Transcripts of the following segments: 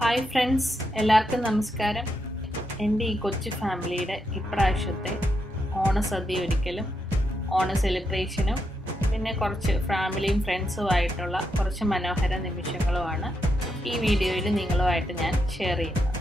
Hi friends, എല്ലാവർക്കും നമസ്കാരം. എൻ്റെ ഈ കൊച്ചു ഫാമിലിയുടെ ഇപ്രാവശ്യത്തെ ഓണസദ്യ ഒരിക്കലും ഓണ സെലിബ്രേഷനും പിന്നെ കുറച്ച് ഫാമിലിയും ഫ്രണ്ട്സുമായിട്ടുള്ള കുറച്ച് മനോഹര നിമിഷങ്ങളുമാണ് ഈ വീഡിയോയിൽ നിങ്ങളുമായിട്ട് ഞാൻ ഷെയർ ചെയ്യുന്നത്.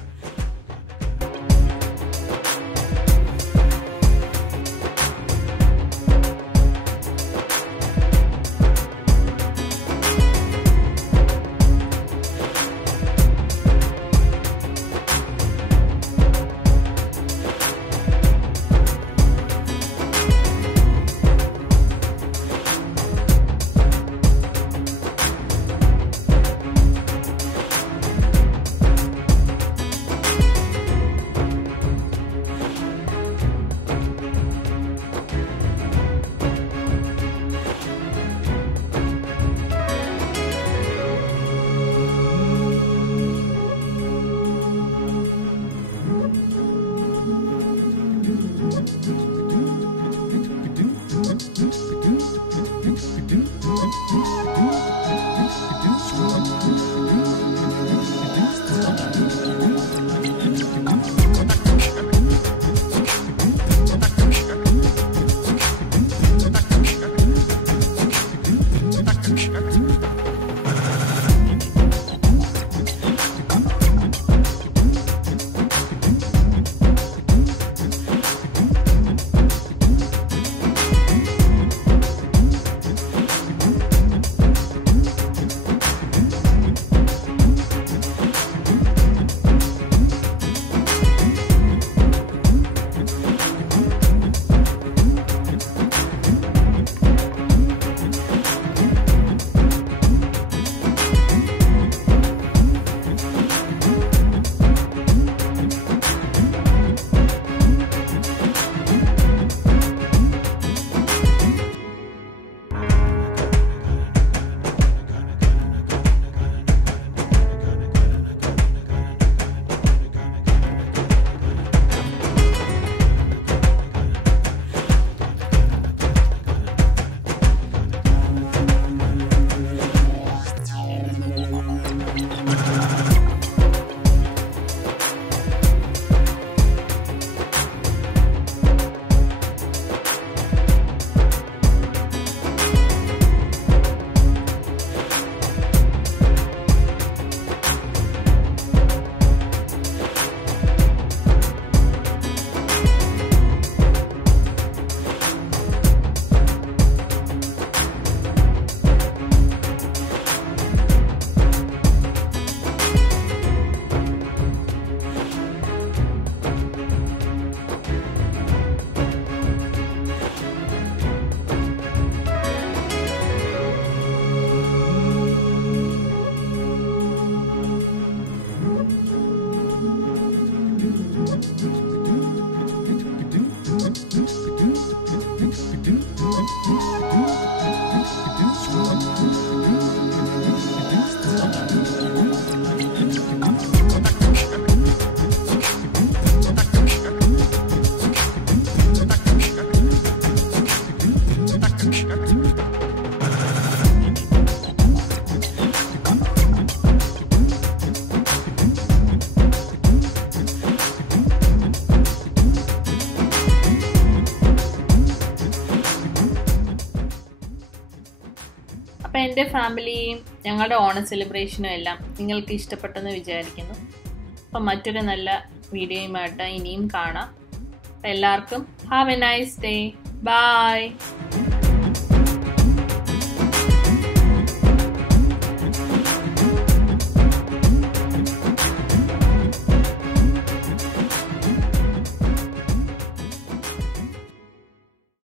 അപ്പോൾ എൻ്റെ ഫാമിലിയും ഞങ്ങളുടെ ഓണ സെലിബ്രേഷനും എല്ലാം നിങ്ങൾക്ക് ഇഷ്ടപ്പെട്ടെന്ന് വിചാരിക്കുന്നു. അപ്പം മറ്റൊരു നല്ല വീഡിയോയുമായിട്ട് ഇനിയും കാണാം. എല്ലാവർക്കും have A nice day. By.